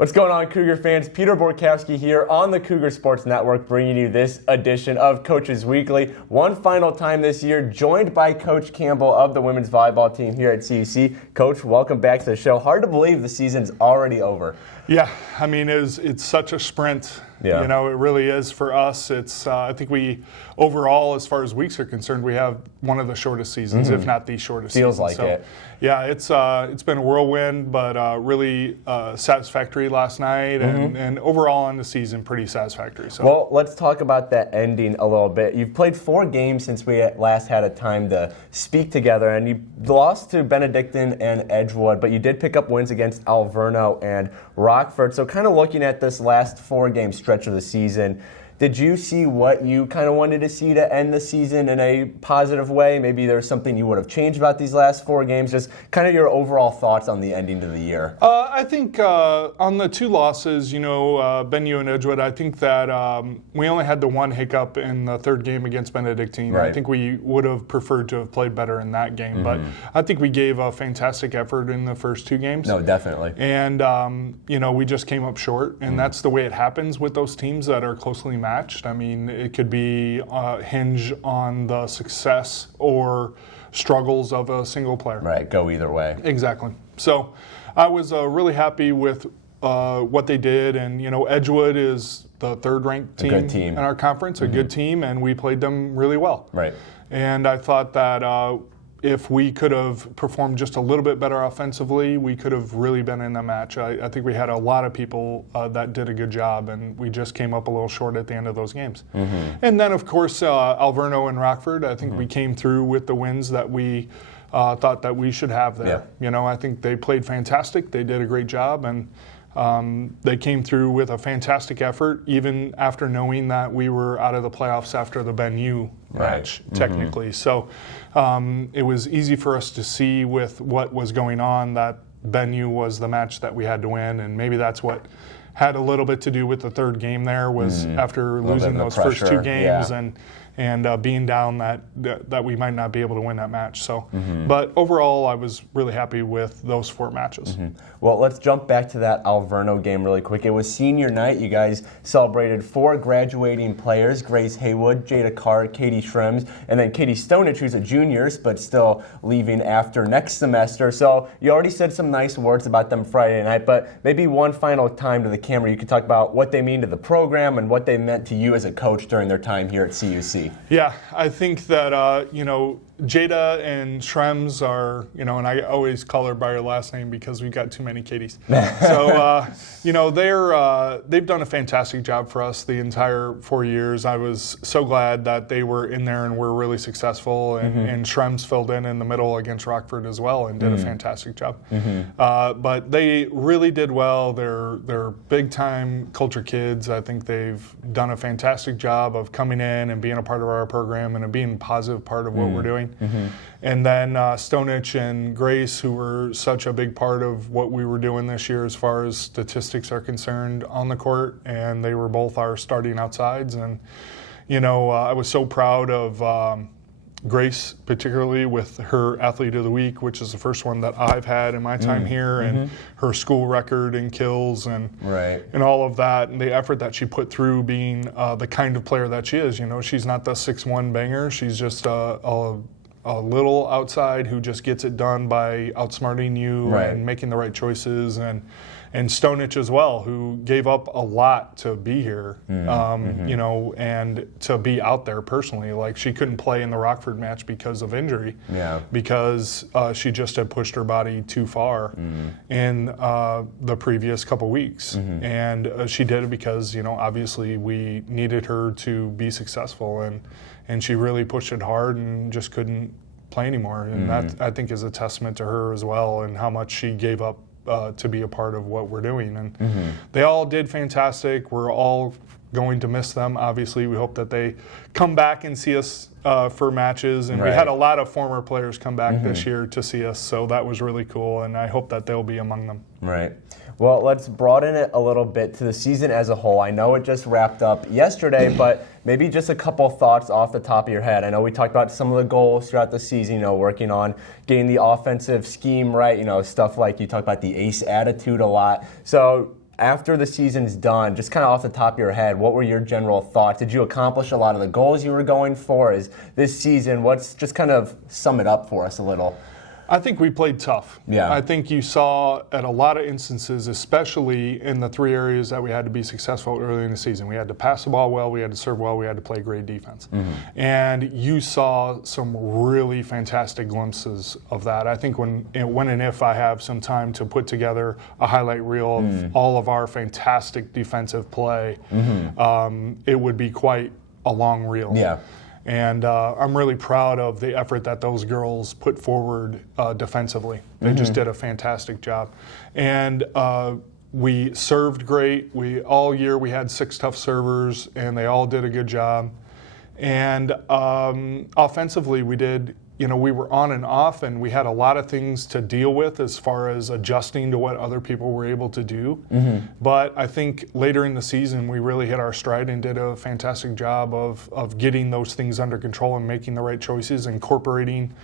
What's going on, Cougar fans? Peter Borkowski here on the Cougar Sports Network, bringing you this edition of Coaches Weekly. One final time this year, joined by Coach Campbell of the women's volleyball team here at CUC. Coach, welcome back to the show. Hard to believe the season's already over. Yeah, I mean, it's such a sprint. Yeah. You know, it really is for us. It's I think we, overall, as far as weeks are concerned, we have one of the shortest seasons, if not the shortest Feels season. like So, it. Yeah, it's been a whirlwind, but really satisfactory last night, and overall on the season, pretty satisfactory. So. Well, let's talk about that ending a little bit. You've played 4 games since we last had a time to speak together, and you lost to Benedictine and Edgewood, but you did pick up wins against Alverno and Rockford. So kind of looking at this last 4-game stretch of the season, did you see what you kind of wanted to see to end the season in a positive way? Maybe there's something you would have changed about these last 4 games. Just kind of your overall thoughts on the ending to the year. I think on the 2 losses, Benue and Edgewood, I think that we only had the one hiccup in the 3rd game against Benedictine. Right. I think we would have preferred to have played better in that game, but I think we gave a fantastic effort in the first 2 games. No, definitely. And, we just came up short, and that's the way it happens with those teams that are closely matched. I mean, it could be hinge on the success or struggles of a single player. Right, go either way. Exactly. So I was really happy with what they did, and, Edgewood is the 3rd-ranked team in our conference, a good team, and we played them really well. Right. And I thought that if we could have performed just a little bit better offensively, we could have really been in the match. I think we had a lot of people that did a good job, and we just came up a little short at the end of those games. And then, of course, Alverno and Rockford, I think we came through with the wins that we thought that we should have there. Yeah. I think they played fantastic. They did a great job, and they came through with a fantastic effort, even after knowing that we were out of the playoffs after the Benue match, technically. So it was easy for us to see with what was going on that Benue was the match that we had to win, and maybe that's what had a little bit to do with the 3rd game there was after losing those first 2 games and being down that we might not be able to win that match. So, but overall, I was really happy with those 4 matches. Well, let's jump back to that Alverno game really quick. It was senior night. You guys celebrated 4 graduating players: Grace Haywood, Jada Carr, Katie Schrems, and then Katie Stonich, who's a junior, but still leaving after next semester. So you already said some nice words about them Friday night, but maybe one final time to the camera, you could talk about what they mean to the program and what they meant to you as a coach during their time here at CUC. Yeah, I think that, Jada and Schrems are, and I always call her by her last name because we've got too many Katies. So, they've done a fantastic job for us the entire 4 years. I was so glad that they were in there and were really successful, and Schrems filled in the middle against Rockford as well and did a fantastic job. But they really did well. They're big-time culture kids. I think they've done a fantastic job of coming in and being a part of our program and being a positive part of what we're doing. And then Stonich and Grace, who were such a big part of what we were doing this year as far as statistics are concerned on the court, and they were both our starting outsides. And, I was so proud of Grace, particularly with her Athlete of the Week, which is the first one that I've had in my time here, and her school record in kills and all of that, and the effort that she put through being the kind of player that she is. She's not the 6'1" banger. She's just a little outside who just gets it done by outsmarting you and making the right choices. And Stonich as well, who gave up a lot to be here, and to be out there personally. Like, she couldn't play in the Rockford match because of injury, because she just had pushed her body too far in the previous couple weeks. And she did it because, obviously we needed her to be successful, and she really pushed it hard and just couldn't play anymore. And that, I think, is a testament to her as well, and how much she gave up to be a part of what we're doing. And they all did fantastic. We're all going to miss them. Obviously, we hope that they come back and see us for matches. And we had a lot of former players come back this year to see us, so that was really cool, and I hope that they'll be among them. Right. Well, let's broaden it a little bit to the season as a whole. I know it just wrapped up yesterday, but maybe just a couple thoughts off the top of your head. I know we talked about some of the goals throughout the season, working on getting the offensive scheme right, stuff like you talked about the ace attitude a lot. So after the season's done, just kind of off the top of your head, what were your general thoughts? Did you accomplish a lot of the goals you were going for? Is this season, what's just kind of sum it up for us a little? I think we played tough. Yeah. I think you saw at a lot of instances, especially in the three areas that we had to be successful early in the season. We had to pass the ball well, we had to serve well, we had to play great defense. And you saw some really fantastic glimpses of that. I think when and if I have some time to put together a highlight reel of all of our fantastic defensive play, it would be quite a long reel. Yeah. And I'm really proud of the effort that those girls put forward defensively. They just did a fantastic job. And we served great. All year we had 6 tough servers, and they all did a good job. And offensively, we were on and off, and we had a lot of things to deal with as far as adjusting to what other people were able to do. But I think later in the season, we really hit our stride and did a fantastic job of getting those things under control and making the right choices, incorporating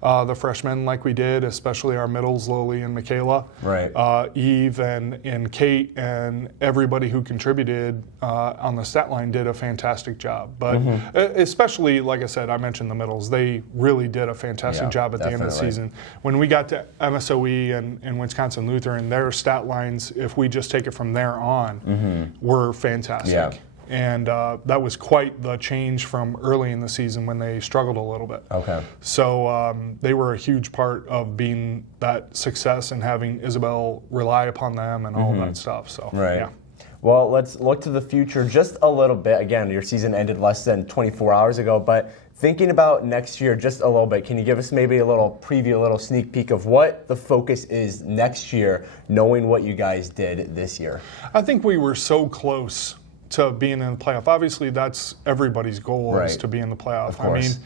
the freshmen like we did, especially our middles, Lily and Michaela. Right. Eve and Kate and everybody who contributed on the stat line did a fantastic job. But especially, like I said, I mentioned the middles. They really did a fantastic job at the end of the season. When we got to MSOE and Wisconsin Lutheran, their stat lines, if we just take it from there on, were fantastic. Yeah. And that was quite the change from early in the season when they struggled a little bit. Okay. So they were a huge part of being that success and having Isabel rely upon them and all of that stuff. So, right. Yeah. Well, let's look to the future just a little bit. Again, your season ended less than 24 hours ago, but thinking about next year just a little bit, can you give us maybe a little preview, a little sneak peek of what the focus is next year, knowing what you guys did this year? I think we were so close to being in the playoff. Obviously, that's everybody's goal is to be in the playoff. Of course.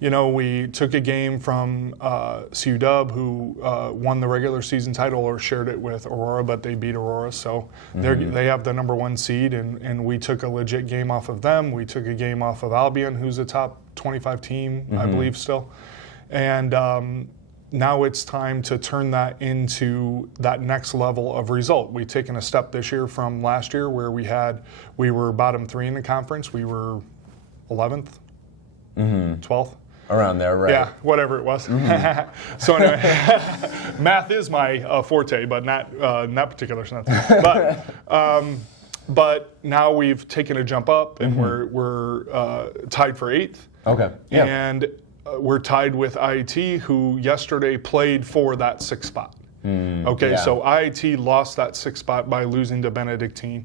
I mean, we took a game from CUW, who won the regular season title or shared it with Aurora, but they beat Aurora, so they have the number 1 seed, and we took a legit game off of them. We took a game off of Albion, who's a top 25 team, I believe still. And now it's time to turn that into that next level of result. We've taken a step this year from last year where we were bottom 3 in the conference. We were 11th, 12th. Around there, right? Yeah, whatever it was. So anyway, math is my forte, but not in that particular sense. But now we've taken a jump up, and we're tied for 8th. Okay. Yeah. And we're tied with IIT, who yesterday played for that 6th spot. So IIT lost that 6th spot by losing to Benedictine.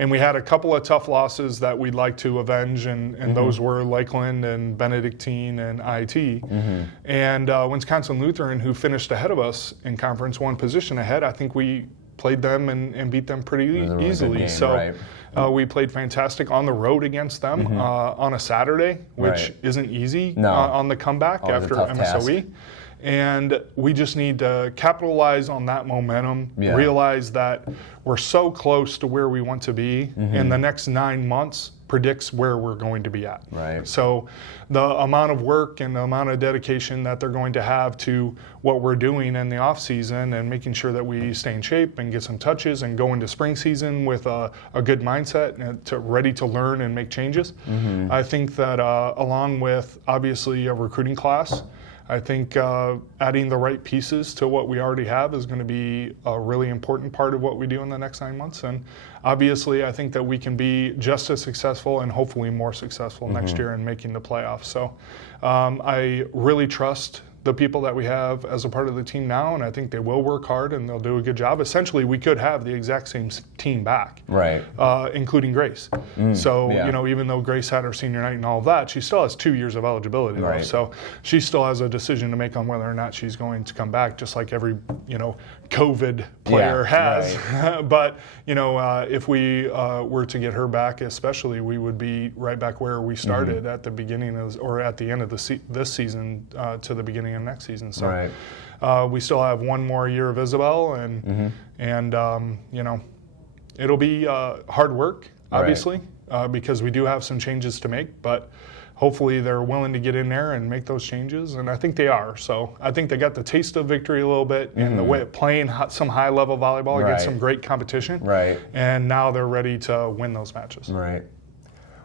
And we had a couple of tough losses that we'd like to avenge, and those were Lakeland and Benedictine and IIT. And Wisconsin Lutheran, who finished ahead of us in conference, 1 position ahead, I think we played them and beat them pretty easily. Game, so right. We played fantastic on the road against them on a Saturday, which isn't easy on the comeback after MSOE. Task. And we just need to capitalize on that momentum, realize that we're so close to where we want to be, and the next 9 months predicts where we're going to be at. Right. So the amount of work and the amount of dedication that they're going to have to what we're doing in the off season and making sure that we stay in shape and get some touches and go into spring season with a good mindset and ready to learn and make changes. I think that along with obviously a recruiting class, I think adding the right pieces to what we already have is going to be a really important part of what we do in the next 9 months. And obviously, I think that we can be just as successful and hopefully more successful next year in making the playoffs. So I really trust the people that we have as a part of the team now, and I think they will work hard and they'll do a good job. Essentially, we could have the exact same team back, right? Including Grace. So, even though Grace had her senior night and all of that, she still has 2 years of eligibility. Right. So she still has a decision to make on whether or not she's going to come back, just like every, COVID player has. Right. But, if we were to get her back, especially, we would be right back where we started at the beginning or at the end of this season to the beginning of next season. So we still have 1 more year of Isabel, and it'll be hard work, obviously, because we do have some changes to make. But hopefully they're willing to get in there and make those changes, and I think they are. So I think they got the taste of victory a little bit, and the way of playing some high-level volleyball against some great competition. Right. And now they're ready to win those matches. Right.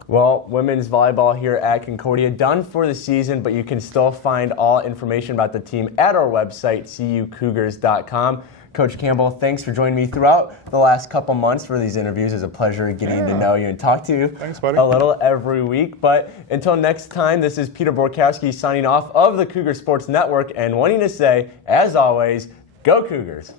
Well, women's volleyball here at Concordia done for the season, but you can still find all information about the team at our website, cucougars.com. Coach Campbell, thanks for joining me throughout the last couple months for these interviews. It's a pleasure getting to know you and talk to you a little every week. But until next time, this is Peter Borkowski signing off of the Cougar Sports Network and wanting to say, as always, go Cougars.